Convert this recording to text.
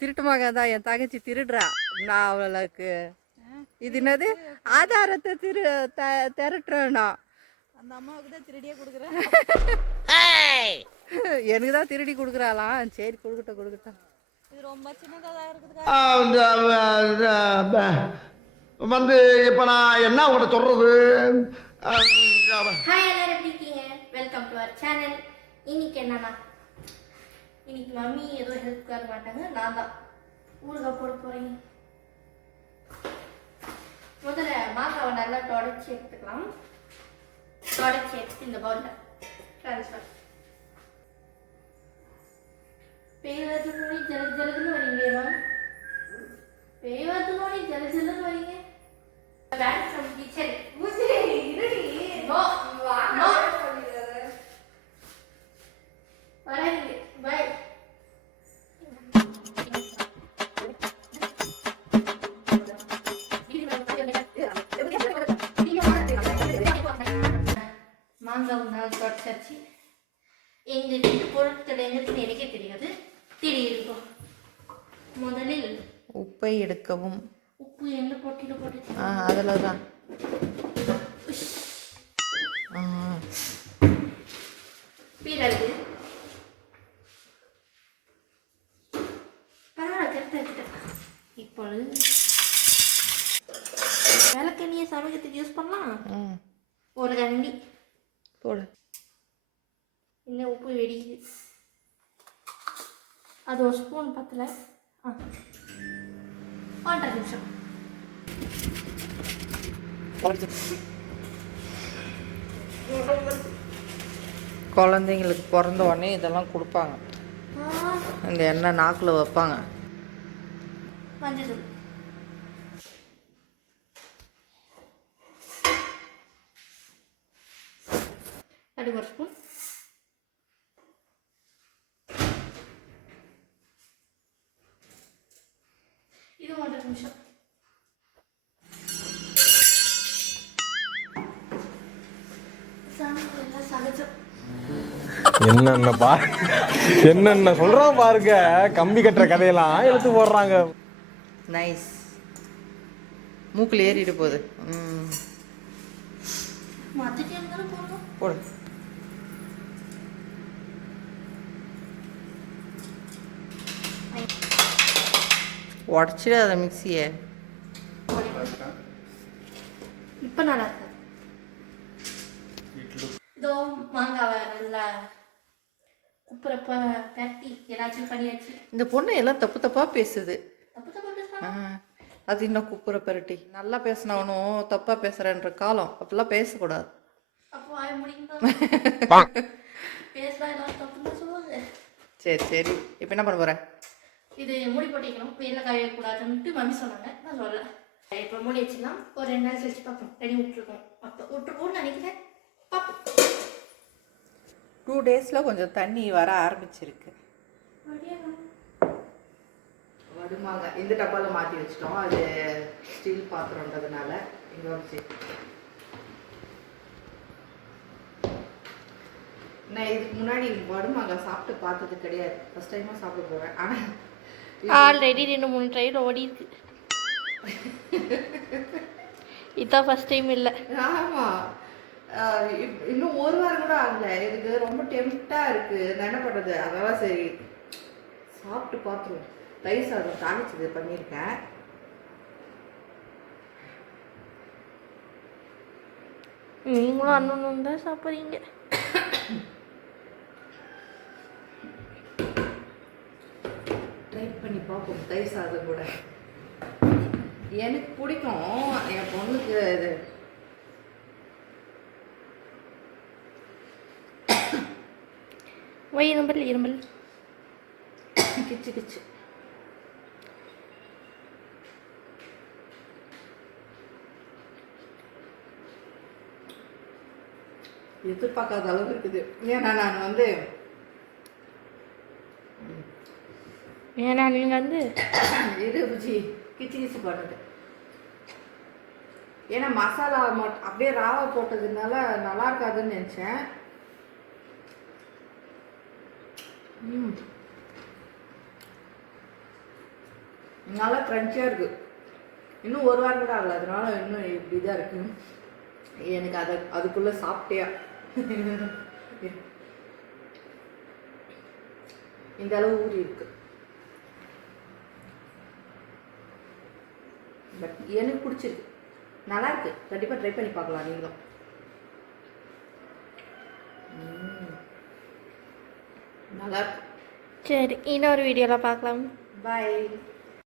திருட்டு மகன் தான் என் தங்கச்சி திருடுறா. நான் அவளுக்கு இது என்னது ஆதாரத்தை திரட்டுறேன்னா அந்த அம்மாவுக்கு தான் திருடியே கொடுக்குறேன். எனக்கு தான் திருடி கொடுக்குறாளாம். சரி கொடுக்கட்டும். இது ரொம்ப சின்னதாக இருக்குது. வந்து இப்போ நான் என்ன உங்கள்கிட்ட சொல்றது? ஹாய் எல்லாரும் எப்படி இருக்கீங்க? Welcome to our channel. இன்னைக்கு என்னன்னா, இன்னைக்கு மம்மி ஏதோ ஹெல்ப் பண்ண மாட்டாங்க, நான் தான் ஊறுகாய் போட போறேன். முதல்ல மாங்காவை நல்லா தொடச்சி எடுத்துக்கலாம். தொடச்சி எடுத்து இந்த பவுல்ல ட்ரான்ஸ்ஃபர். பேய்வது நோய் ஜலஜலன்னு வரீங்களா? பேய்வது நோய் ஜலஜலன்னு வரீங்க. Back from kitchen. मुझे इधर ही no no वरांगे बाय. மாங்காய் உன்னால் தொடச்சாச்சு. எங்க வீட்டு பொருட்கள் எங்களுக்கு எனக்கே தெரியாது. தேடி இருக்கும். முதலில் உப்பை எடுக்கவும். உப்பு எந்த பொட்டியில போட்டுச்சு? அதில் தான். பிறகு இப்பொழுது விளக்கெண்ணியை சமைக்கிறதுக்கு யூஸ் பண்ணலாம். ஒரு கண்டி போடு. இன்னும் உப்பு வெடிக்குது. அது ஒரு ஸ்பூன் பத்தல. 1.5 நிமிஷம். குழந்தைங்களுக்கு பிறந்த உடனே இதெல்லாம் கொடுப்பாங்க. இந்த எண்ணெய் நாக்கில் வைப்பாங்க. மஞ்சள் கடுகு ஒரு ஸ்பூன். இது 1.5 நிமிஷம். என்னென்ன சொல்றான் பாருங்க. கம்பி கட்டுற கதையெல்லாம் எடுத்து போடுறாங்க. நைஸ். மூக்கில் ஏறிட்டு போகுது. போடு. உடச்சிடாத மிக்சியை. இப்போ நல்லா இருக்கு. இதோ மாங்காவை நல்லா குப்புறப்ப பரட்டி ஏதாச்சும் பண்ணியாச்சு. இந்த பொண்ணு எல்லாம் தப்பு தப்பாக பேசுது. தப்பு தப்பா பேசுறா. அது இன்னும் குப்புற பரட்டி நல்லா பேசினவனும் தப்பாக பேசுகிறேன்ற காலம். அப்படிலாம் பேசக்கூடாது. அப்போ ஆய முடியுங்க பேசுறா எல்லாரும் தப்புன்னு சொல்லுவாங்க. சரி இப்போ என்ன பண்ண போகிறேன்? இது மூடி போட்டிக்கணும். வெயிலில் காயக்கூடாதுன்ட்டு மம்மி சொன்னாங்க, நான் சொல்லலை. இப்போ மூடி வச்சுக்கலாம். ஒரு 2 நாள் கழிச்சு பார்ப்போம். தண்ணி விட்டுருக்கோம். அப்போ விட்டுருக்கோம்னு நினைக்கிறேன். பார்ப்போம். 2 டேஸில் கொஞ்சம் தண்ணி வர ஆரம்பிச்சிருக்கு. வடுமாங்க இந்த டப்பாவில் மாற்றி வச்சிட்டோம். அது ஸ்டீல் பாத்திரன்றதுனால இங்கே வச்சு. நான் இதுக்கு முன்னாடி வடுமாங்க சாப்பிட்டு பார்த்தது கிடையாது. ஃபஸ்ட் டைமாக சாப்பிட போகிறேன். ஆனால் ஆல்ரெடி 2-3 ட்ரையில் ஓடி இருக்கு. இதுதான் ஃபஸ்ட் டைம் இல்லை. ஆமாம், இன்னும் 1 வாரம் கூட ஆகலை. இதுக்கு ரொம்ப டெம்ப்டாக இருக்குது. நான் என்ன பண்ணுறது? அதெல்லாம் சரி சாப்பிட்டு பார்த்துருவோம். தயிர் சாதம் தாளிச்சது பண்ணியிருக்கேன். நீங்களும் அண்ணனும் தான் சாப்பிட்றீங்க. ட்ரை பண்ணி பார்ப்போம் தயிர் சாதம் கூட. எனக்கு பிடிக்கும். என் பொண்ணுக்கு இது இரும்பல் கிச்சு எதிர்பார்க்காத அளவு இருக்குது. ஏன்னா நான் வந்து இருபுஜி கிச்சு பண்ணுது. ஏன்னா மசாலா அப்படியே ராவா போட்டதுனால நல்லா இருக்காதுன்னு நினச்சேன். நல்லா க்ரன்ச்சியாக இருக்குது. இன்னும் ஒரு வாரம் கூட ஆகல, அதனால இன்னும் இப்படி தான் இருக்கு. எனக்கு அதுக்குள்ளே சாப்பிட்டியா இந்த அளவு ஊறி இருக்கு. பட் எனக்கு பிடிச்சிருக்கு, நல்லா இருக்கு. கண்டிப்பாக ட்ரை பண்ணி பார்க்கலாம் நீங்களும். நல்லா இருக்கு. சரி, இன்னொரு வீடியோவில் பார்க்கலாம். பாய்.